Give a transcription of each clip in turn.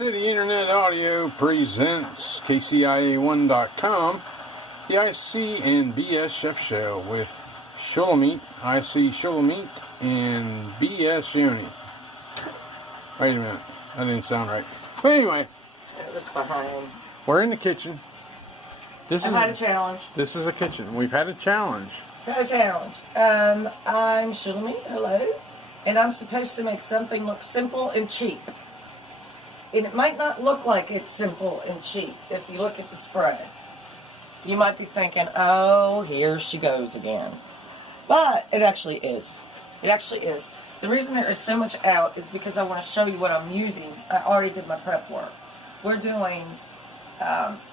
City Internet Audio presents KCIA1.com, the IC and BS Chef Show with Shulamit, IC Shulamit, and BS Yoni. Wait a minute, that didn't sound right. But anyway, it was fine. We're in the kitchen. I've had a challenge. This is a kitchen. We've had a challenge. I'm Shulamit, hello, and I'm supposed to make something look simple and cheap. And it might not look like it's simple and cheap if you look at the spread. You might be thinking, oh, here she goes again. But it actually is. It actually is. The reason there is so much out is because I want to show you what I'm using. I already did my prep work. We're doing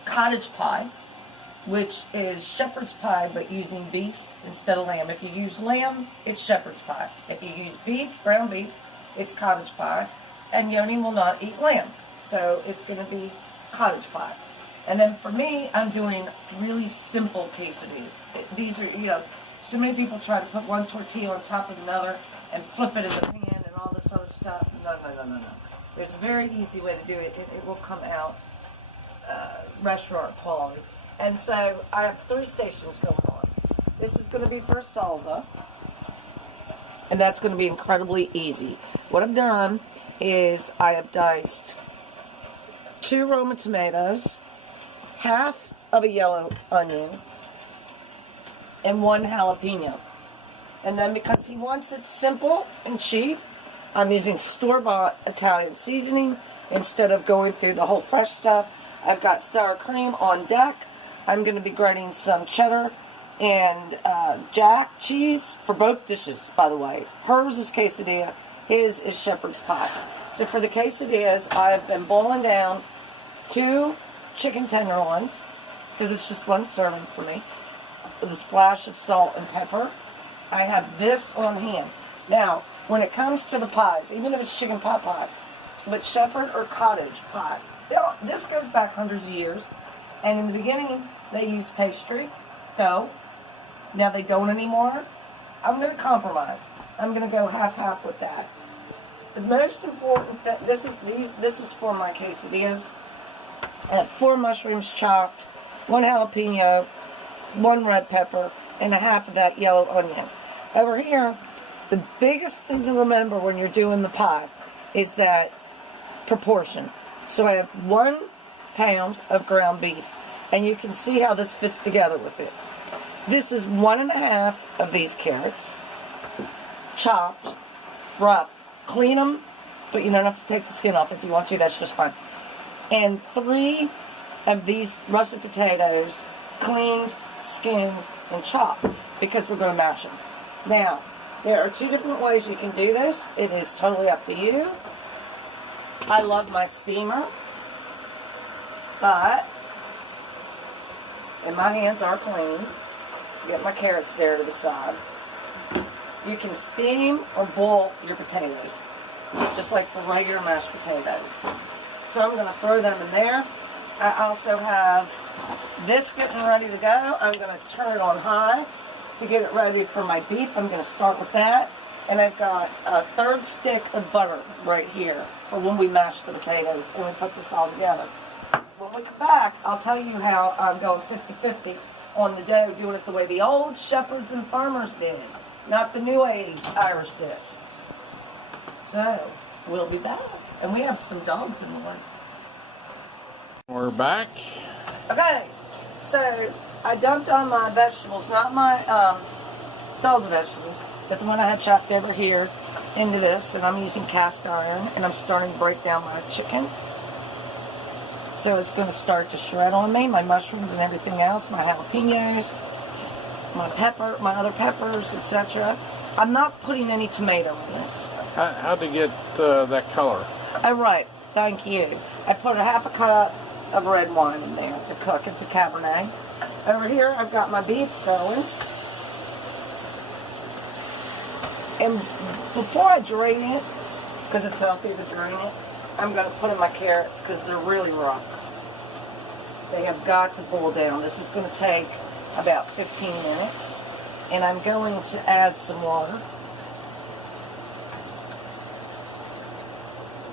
cottage pie, which is shepherd's pie, but using beef instead of lamb. If you use lamb, it's shepherd's pie. If you use beef, ground beef, it's cottage pie. And Yoni will not eat lamb, so it's going to be cottage pie. And then for me, I'm doing really simple quesadillas. These are, so many people try to put one tortilla on top of another and flip it in the pan and all this other stuff. No. There's a very easy way to do it. It will come out restaurant quality. And so I have 3 stations going on. This is going to be for salsa, and that's going to be incredibly easy. What I've done is I have diced 2 Roma tomatoes, half of a yellow onion, and 1 jalapeno. And then because he wants it simple and cheap, I'm using store-bought Italian seasoning instead of going through the whole fresh stuff. I've got sour cream on deck. I'm going to be grating some cheddar and jack cheese for both dishes, by the way. Hers is quesadilla. His is shepherd's pie. So for the quesadillas, I've been boiling down 2 chicken tenderloins, because it's just 1 serving for me, with a splash of salt and pepper. I have this on hand. Now, when it comes to the pies, even if it's chicken pot pie, but shepherd or cottage pie, this goes back hundreds of years. And in the beginning, they used pastry dough. Now they don't anymore. I'm going to compromise. I'm going to go half-half with that. The most important thing, this is for my quesadillas. I have 4 mushrooms chopped, 1 jalapeno, 1 red pepper, and a half of that yellow onion. Over here, the biggest thing to remember when you're doing the pie is that proportion. So I have 1 pound of ground beef, and you can see how this fits together with it. This is 1.5 of these carrots, chopped, rough. Clean them, but you don't have to take the skin off if you want to. That's just fine. And 3 of these russet potatoes, cleaned, skinned, and chopped, because we're going to mash them. Now, there are 2 different ways you can do this. It is totally up to you. I love my steamer, but, and my hands are clean. Get my carrots there to the side. You can steam or boil your potatoes, just like for regular mashed potatoes. So I'm going to throw them in there. I also have this getting ready to go. I'm going to turn it on high to get it ready for my beef. I'm going to start with that. And I've got a 3rd stick of butter right here for when we mash the potatoes and we put this all together. When we come back, I'll tell you how I'm going 50-50 on the dough, doing it the way the old shepherds and farmers did. Not the new age Irish dish. So, we'll be back. And we have some dogs in the way. We're back. Okay, so I dumped on my vegetables, not my salsa vegetables, but the one I had chopped over here into this, and I'm using cast iron, and I'm starting to break down my chicken. So it's going to start to shred on me, my mushrooms and everything else, my jalapenos, my other peppers, etc. I'm not putting any tomato in this. How'd you get that color? Oh, right. Thank you. I put a half a cup of red wine in there to cook. It's a Cabernet. Over here, I've got my beef going. And before I drain it, because it's healthy to drain it, I'm going to put in my carrots because they're really rough. They have got to boil down. This is going to take about 15 minutes. And I'm going to add some water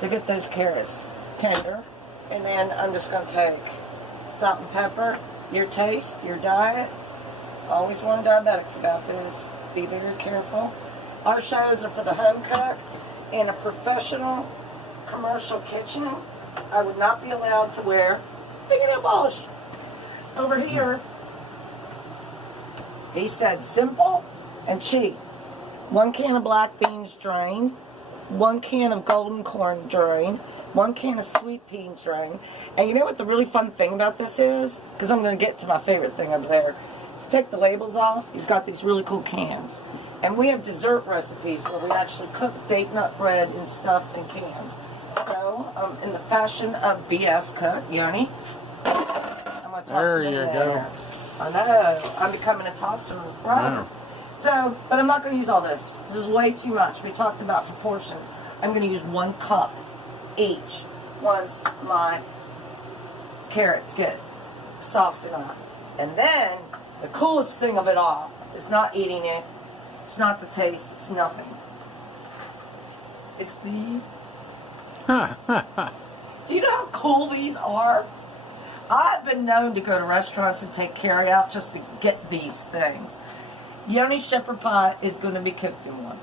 to get those carrots tender. And then I'm just going to take salt and pepper, your taste, your diet. Always warn diabetics about this. Be very careful. Our shows are for the home cook. In a professional commercial kitchen, I would not be allowed to wear fingernail polish. Over here, he said simple and cheap. 1 can of black beans drained, 1 can of golden corn drained, 1 can of sweet peas drained. And you know what the really fun thing about this is? Because I'm going to get to my favorite thing over there. Take the labels off, you've got these really cool cans. And we have dessert recipes where we actually cook date nut bread and stuff in cans. So, in the fashion of BS cook, Yoni, I'm going to toss it in there. There you go. I know, I'm becoming a tosser forever. So, but I'm not going to use all this. This is way too much. We talked about proportion. I'm going to use 1 cup each once my carrots get soft enough. And then, the coolest thing of it all is not eating it. It's not the taste. It's nothing. It's these. Do you know how cool these are? I've been known to go to restaurants and take carry out just to get these things. Yoni's shepherd pie is going to be cooked in one.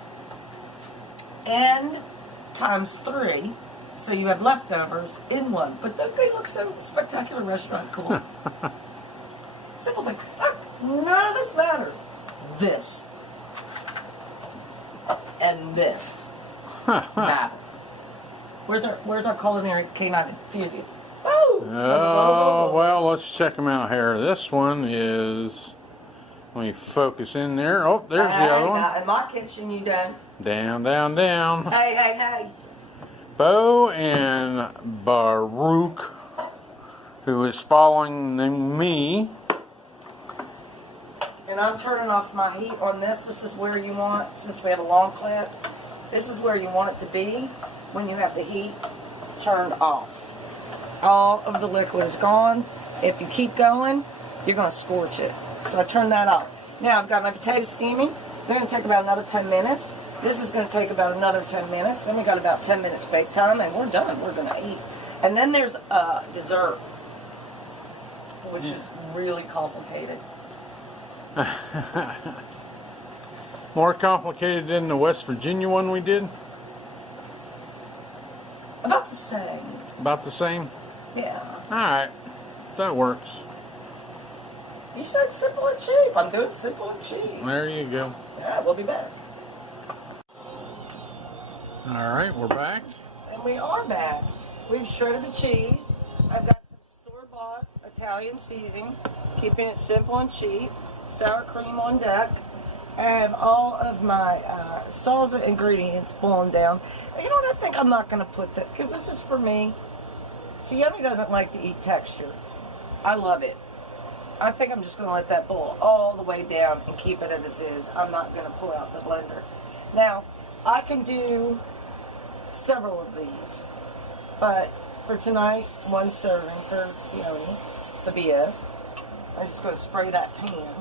And times 3, so you have leftovers in one. But don't they look so spectacular restaurant cool? Simple thing. None of this matters. This. And this. Matter. Where's our culinary canine enthusiast? Oh, well, let's check them out here. This one is, let me focus in there. Oh, there's the other one. In my kitchen, you done. Down, down, down. Hey. Bo and Baruch, who is following me. And I'm turning off my heat on this. This is where you want, since we have a long clip, this is where you want it to be when you have the heat turned off. All of the liquid is gone. If you keep going, you're going to scorch it. So I turn that off. Now I've got my potatoes steaming. They're going to take about another 10 minutes. This is going to take about another 10 minutes. Then we got about 10 minutes bake time, and we're done. We're going to eat. And then there's dessert, which is really complicated. More complicated than the West Virginia one we did? About the same. About the same? Yeah. Alright. That works. You said simple and cheap. I'm doing simple and cheap. There you go. Yeah, we'll be back. Alright, we're back. And we are back. We've shredded the cheese. I've got some store-bought Italian seasoning, keeping it simple and cheap. Sour cream on deck. I have all of my salsa ingredients boiling down. And you know what? I think I'm not going to put that, because this is for me. See, Yummy doesn't like to eat texture. I love it. I think I'm just going to let that boil all the way down and keep it as it is. I'm not going to pull out the blender. Now, I can do several of these, but for tonight, 1 serving for Yummy, the BS. I'm just going to spray that pan.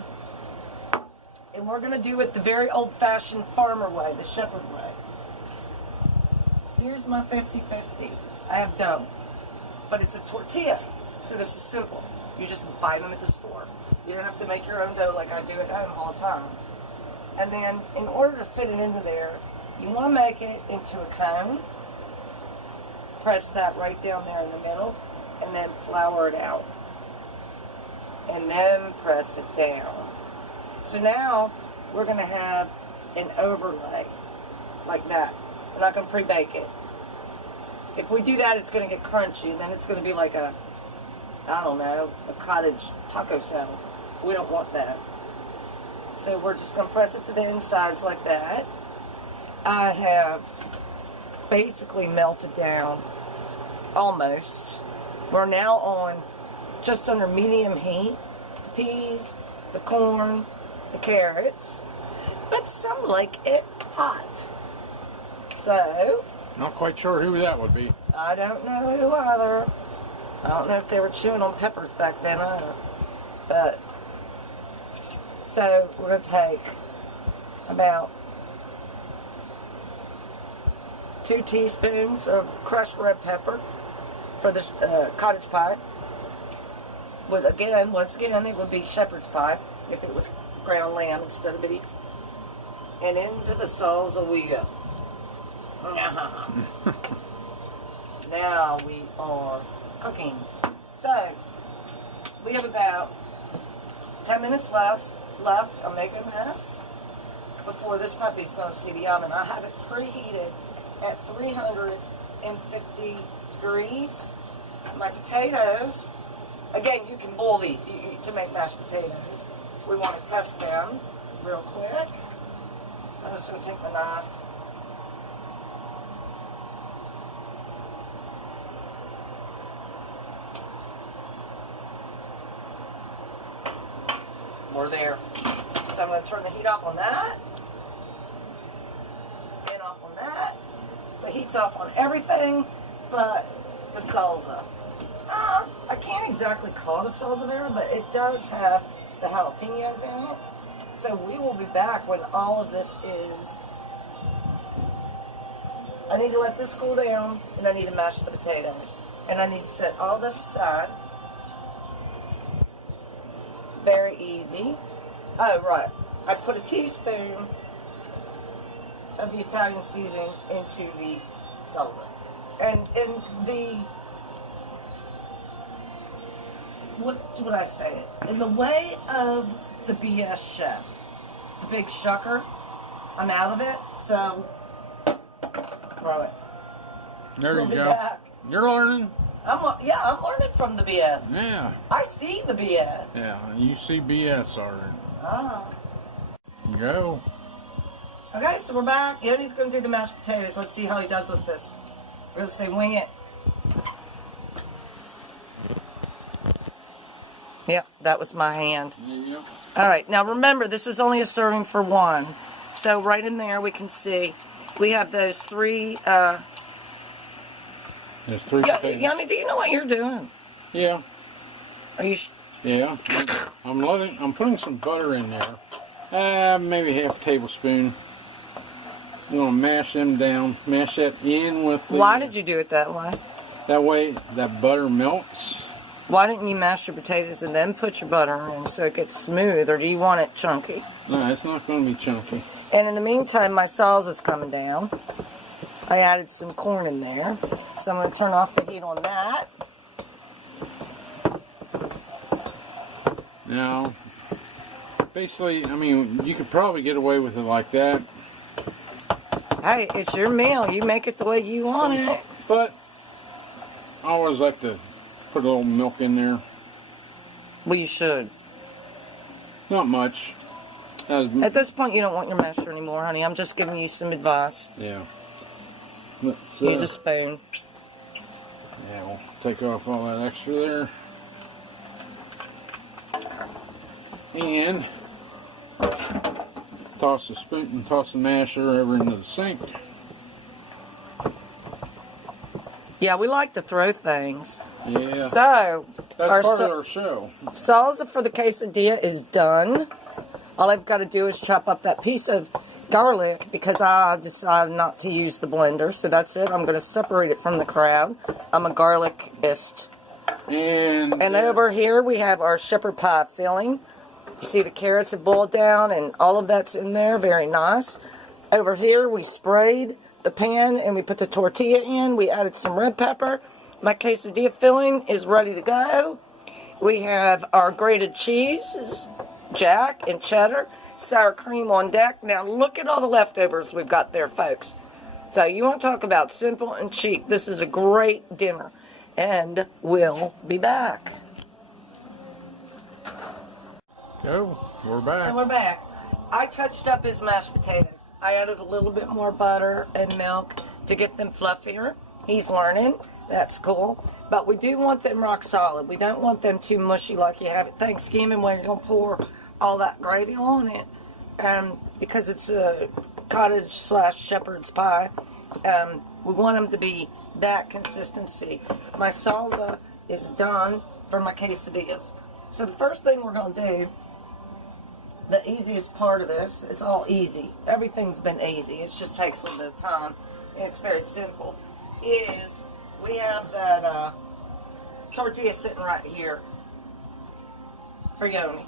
And we're going to do it the very old-fashioned farmer way, the shepherd way. Here's my 50-50. I have dough. But it's a tortilla, so this is simple. You just buy them at the store. You don't have to make your own dough like I do at home all the time. And then, in order to fit it into there, you want to make it into a cone. Press that right down there in the middle, and then flour it out. And then press it down. So now, we're going to have an overlay, like that. We're not going to pre-bake it. If we do that, it's going to get crunchy, and then it's going to be like a, I don't know, a cottage taco salad. We don't want that. So we're just going to press it to the insides like that. I have basically melted down, almost. We're now on just under medium heat. The peas, the corn, the carrots, but some like it hot. So, not quite sure who that would be. I don't know who either. I don't know if they were chewing on peppers back then either. But, so we're going to take about 2 teaspoons of crushed red pepper. for the cottage pie. But again, once again, it would be shepherd's pie if it was ground lamb instead of beef. And into the salsa we go. Now we are cooking. So, we have about 10 minutes left. I'm making a mess before this puppy's going to see the oven. I have it preheated at 350 degrees. My potatoes, again, you can boil these to make mashed potatoes. We want to test them real quick. I'm just going to take my knife. We're there. So I'm going to turn the heat off on that. And off on that. The heat's off on everything but the salsa. I can't exactly call it a salsa verde, but it does have the jalapenos in it. So we will be back when all of this is... I need to let this cool down, and I need to mash the potatoes. And I need to set all this aside. Very easy. Oh, right. I put a teaspoon of the Italian seasoning into the salsa. And in the... What would I say? In the way of the BS chef, the big shucker, I'm out of it, so throw it. There We'll you be go. back. You're learning. I'm learning from the BS. Yeah. I see the BS. Yeah, you see BS already. Ah. Go. Okay, so we're back. Yodi's going to do the mashed potatoes. Let's see how he does with this. We're going to say wing it. Yep, that was my hand. Yep. All right, now remember, this is only a serving for one. So right in there we can see we have those three. There's three potatoes. Yanni, do you know what you're doing? Yeah. Are you? Yeah. I'm putting some butter in there. Maybe half a tablespoon. I'm gonna mash them down. Mash that in with the. Why did you do it that way? That way that butter melts. Why didn't you mash your potatoes and then put your butter in so it gets smooth, or do you want it chunky? No, it's not going to be chunky. And in the meantime, my salsa's coming down. I added some corn in there. So I'm going to turn off the heat on that. Now, basically, I mean, you could probably get away with it like that. Hey, it's your meal. You make it the way you want it. But I always like to put a little milk in there. Well, you should. Not much. At this point, you don't want your masher anymore, honey. I'm just giving you some advice. Yeah. Use a spoon. Yeah, we'll take off all that extra there. And toss the spoon and toss the masher over into the sink. Yeah, we like to throw things. Yeah. So, that's part of our show. Salsa for the quesadilla is done. All I've got to do is chop up that piece of garlic because I decided not to use the blender. So that's it. I'm going to separate it from the crowd. I'm a garlicist. And over here we have our shepherd pie filling. You see the carrots have boiled down and all of that's in there. Very nice. Over here we sprayed the pan and we put the tortilla in. We added some red pepper. My quesadilla filling is ready to go. We have our grated cheeses, jack and cheddar, sour cream on deck. Now look at all the leftovers we've got there, folks. So you want to talk about simple and cheap. This is a great dinner. And we'll be back. Go. We're back. And we're back. I touched up his mashed potatoes. I added a little bit more butter and milk to get them fluffier. He's learning. That's cool. But we do want them rock solid. We don't want them too mushy like you have at Thanksgiving when you're going to pour all that gravy on it. Because it's a cottage / shepherd's pie. We want them to be that consistency. My salsa is done for my quesadillas. So the first thing we're going to do, the easiest part of this, it's all easy. Everything's been easy. It just takes a little bit of time. And it's very simple. Is we have that tortilla sitting right here for Yoni.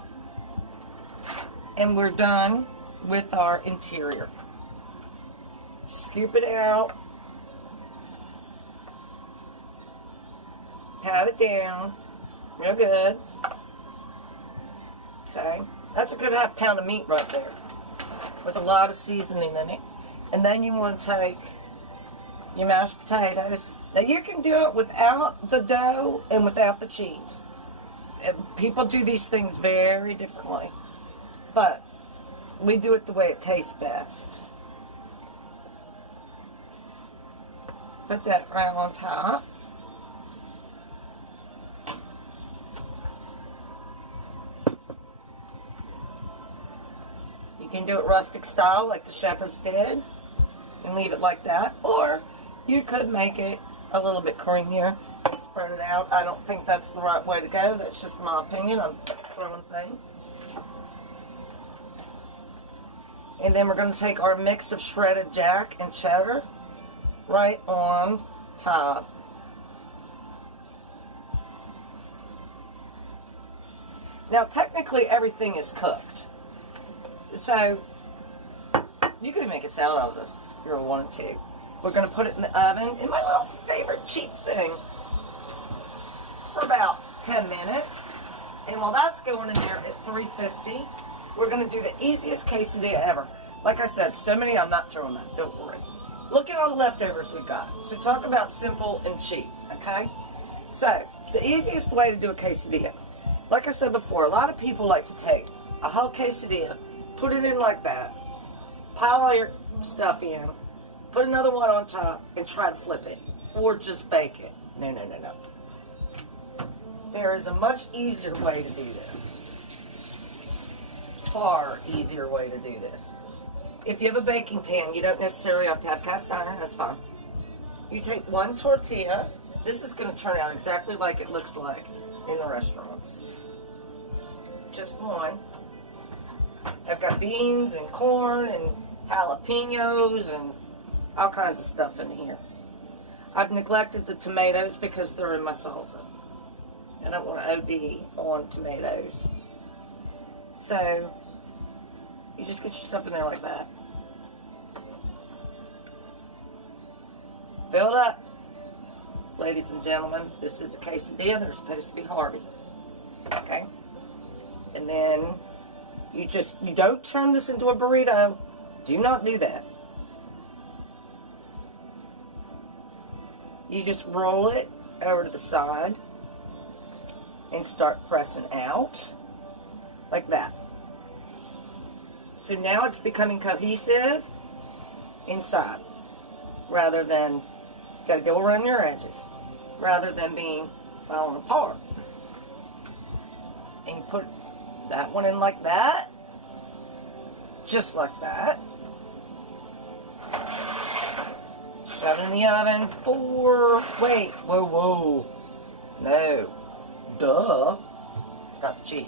And we're done with our interior. Scoop it out. Pat it down. Real good. Okay. That's a good half pound of meat right there. With a lot of seasoning in it. And then you want to take your mashed potatoes. Now you can do it without the dough and without the cheese. And people do these things very differently. But we do it the way it tastes best. Put that right on top. You can do it rustic style like the Shepherds did and leave it like that. Or you could make it a little bit creamier and spread it out. I don't think that's the right way to go. That's just my opinion. I'm throwing things. And then we're going to take our mix of shredded jack and cheddar right on top. Now, technically, everything is cooked. So, you could make a salad out of this if you wanted to. We're going to put it in the oven, in my little favorite cheap thing, for about 10 minutes. And while that's going in there at 350, we're going to do the easiest quesadilla ever. Like I said, so many, I'm not throwing that, don't worry. Look at all the leftovers we've got. So talk about simple and cheap, okay? So, the easiest way to do a quesadilla. Like I said before, a lot of people like to take a whole quesadilla, put it in like that, pile all your stuff in, put another one on top, and try to flip it. Or just bake it. No, no, no, no. There is a much easier way to do this. Far easier way to do this. If you have a baking pan, you don't necessarily have to have cast iron, that's fine. You take one tortilla. This is going to turn out exactly like it looks like in the restaurants. Just one. I've got beans and corn and jalapenos and all kinds of stuff in here. I've neglected the tomatoes because they're in my salsa. I don't want to OD on tomatoes. So, you just get your stuff in there like that. Fill it up. Ladies and gentlemen, this is a quesadilla. They're supposed to be hearty. Okay? And then, you don't turn this into a burrito. Do not do that. You just roll it over to the side and start pressing out like that. So now it's becoming cohesive inside rather than, got to go around your edges, rather than being falling apart. And you put that one in like that, just like that. Shove it in the oven for, wait, whoa, no, duh, got the cheese.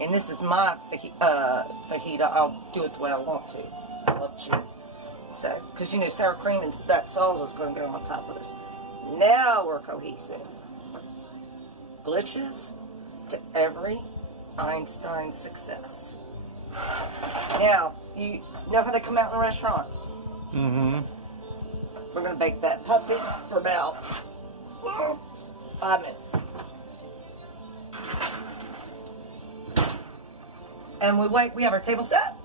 And this is my fajita. I'll do it the way I want to. I love cheese. So, because you know, sour cream and that salsa is going to go on top of this. Now we're cohesive. Glitches to every Einstein success. Now, you know how they come out in restaurants? Mm-hmm. We're going to bake that puppy for about 5 minutes. And we wait. We have our table set.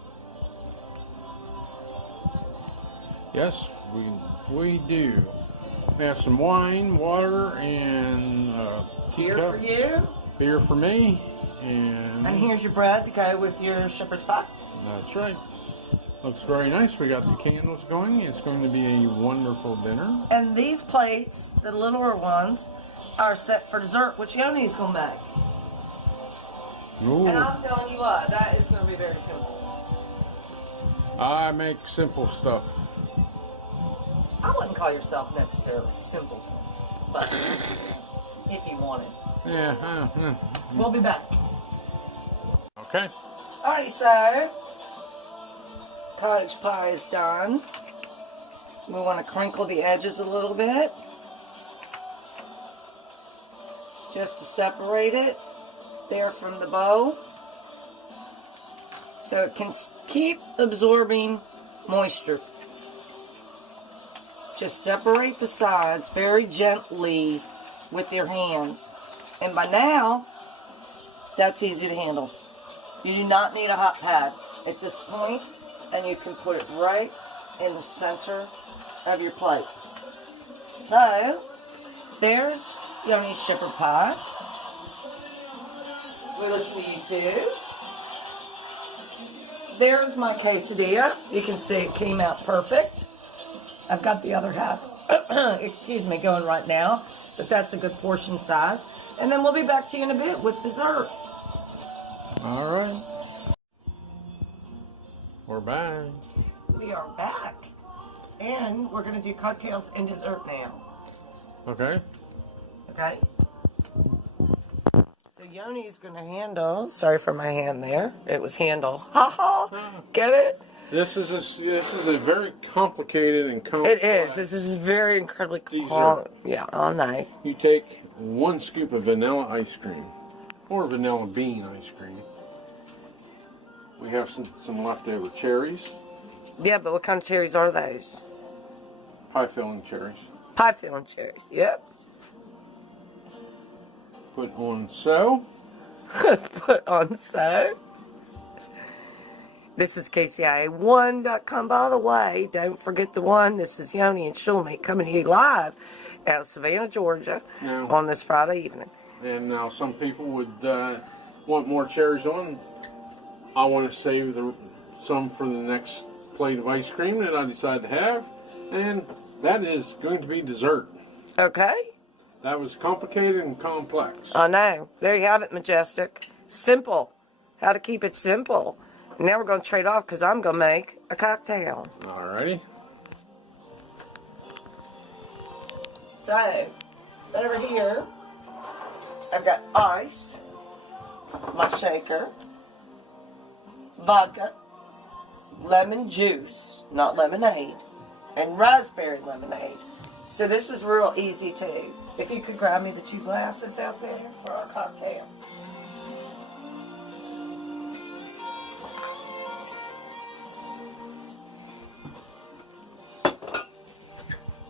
Yes, we do. We have some wine, water, and beer for you. Beer for me. And here's your bread to go with your shepherd's pie. That's right. Looks very nice. We got the candles going. It's going to be a wonderful dinner. And these plates, the littler ones, are set for dessert, which Yoni's going to make. Ooh. And I'm telling you what, that is going to be very simple. I make simple stuff. I wouldn't call yourself necessarily simpleton, but if you wanted. Yeah. We'll be back. Okay. Alrighty, so cottage pie is done. We want to crinkle the edges a little bit, just to separate it there from the bowl, so it can keep absorbing moisture. Just separate the sides very gently with your hands. And by now, that's easy to handle. You do not need a hot pad at this point, and you can put it right in the center of your plate. So, there's Yoni's shepherd pie. We listen to you too. There's my quesadilla. You can see it came out perfect. I've got the other half, excuse me, going right now, but that's a good portion size. And then we'll be back to you in a bit with dessert. All right. We're back. We are back. And we're going to do cocktails and dessert now. Okay. Okay? So Yoni's going to handle, sorry for my hand there, it was handle. Ha ha! Get it? This is a very complicated and complex. It is. This is very incredibly dessert. Yeah, all night. You take 1 scoop of vanilla ice cream, or vanilla bean ice cream. We have some leftover cherries. Yeah, but what kind of cherries are those? Pie filling cherries. Pie filling cherries, yep. Put on so. Put on so. This is KCIA1.com, by the way. Don't forget the one. This is Yoni and Shulamit coming to you live out of Savannah, Georgia on this Friday evening. And now some people would want more cherries on. I want to save some for the next plate of ice cream that I decide to have. And that is going to be dessert. Okay. That was complicated and complex. I know. There you have it, Majestic. Simple. How to keep it simple. Now we're going to trade off because I'm going to make a cocktail. Alrighty. So, over here, I've got ice, my shaker, vodka, lemon juice, not lemonade, and raspberry lemonade. So this is real easy too. If you could grab me the 2 glasses out there for our cocktail.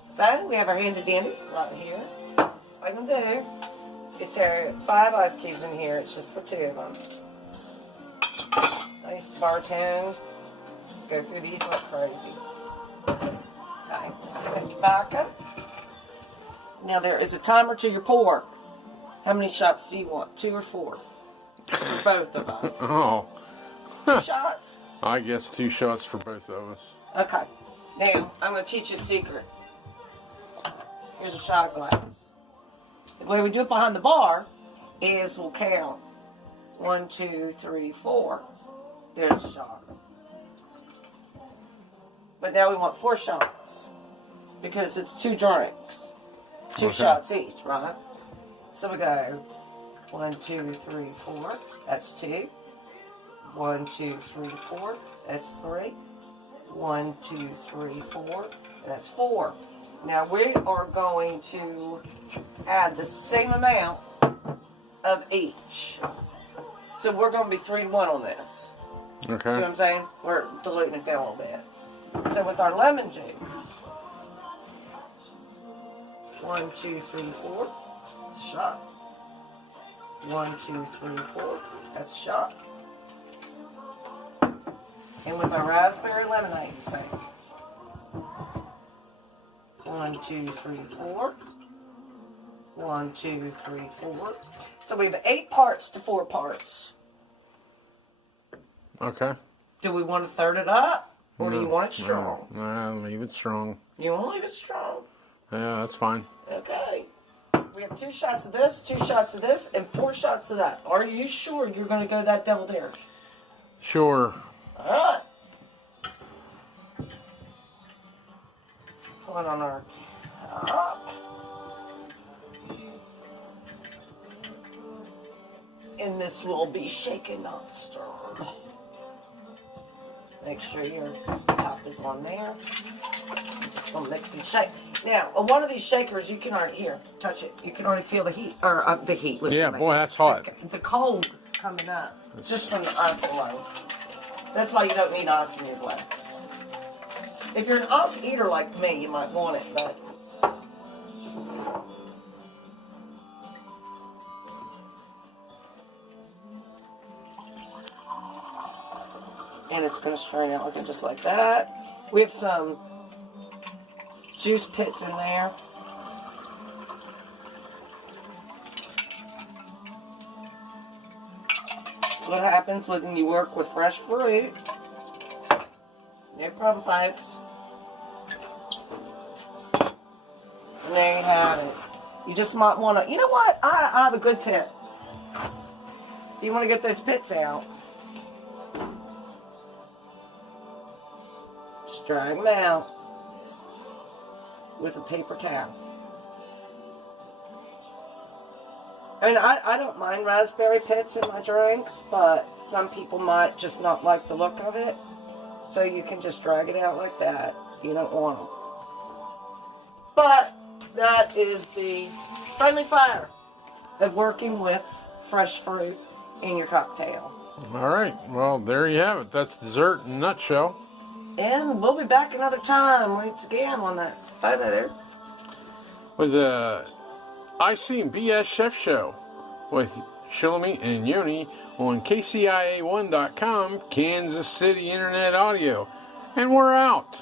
So, we have our handy dandies right here. What I'm going to do is there are 5 ice cubes in here. It's just for 2 of them. I used to bartend. Go through these like crazy. Okay, take your vodka. Now there is a timer to your pour. How many shots do you want? 2 or 4? For both of us. Oh. 2 shots? I guess 2 shots for both of us. Okay. Now, I'm going to teach you a secret. Here's a shot glass. The way we do it behind the bar is we'll count. 1, 2, 3, 4. There's a shot. But now we want 4 shots. Because it's 2 drinks. 2 shots each, right? So we go 1, 2, 3, 4. That's 2. 1, 2, 3, 4. That's 3. 1, 2, 3, 4. That's 4. Now we are going to add the same amount of each. So we're going to be 3 to 1 on this. Okay. See what I'm saying? We're diluting it down a little bit. So with our lemon juice, 1, 2, 3, 4. That's a shot. 1, 2, 3, 4. That's a shot. And with our raspberry lemonade, same. 1, 2, 3, 4. 1, 2, 3, 4. So we have 8 parts to 4 parts. Okay. Do we want to third it up? Or do you want it strong? No, leave it strong. You want to leave it strong? Yeah, that's fine. Okay. We have 2 shots of this, 2 shots of this, and 4 shots of that. Are you sure you're going to go that double dare? Sure. Alright. Put on our top. And this will be shaken, not stirred. Make sure your top is on there. I'm just going to and shake. Now, on one of these shakers, you can already, here, touch it. You can already feel the heat, or the heat. Yeah, boy, that's hot. The cold coming up, just from the ice alone. That's why you don't need ice in your glass. If you're an ice eater like me, you might want it, but... And it's going to strain out looking just like that. We have some juice pits in there. What happens when you work with fresh fruit? No problem, folks. And there you have it. You just might want to, you know what? I have a good tip. If you want to get those pits out, just drag them out with a paper towel. I mean, I don't mind raspberry pits in my drinks, but some people might just not like the look of it. So you can just drag it out like that. You don't want them. But that is the friendly fire of working with fresh fruit in your cocktail. All right. Well, there you have it. That's dessert in a nutshell. And we'll be back another time, once again, on that photo there. With the IC and BS Chef Show with Shulamit and Yoni on KCIA1.com, Kansas City Internet Audio. And we're out.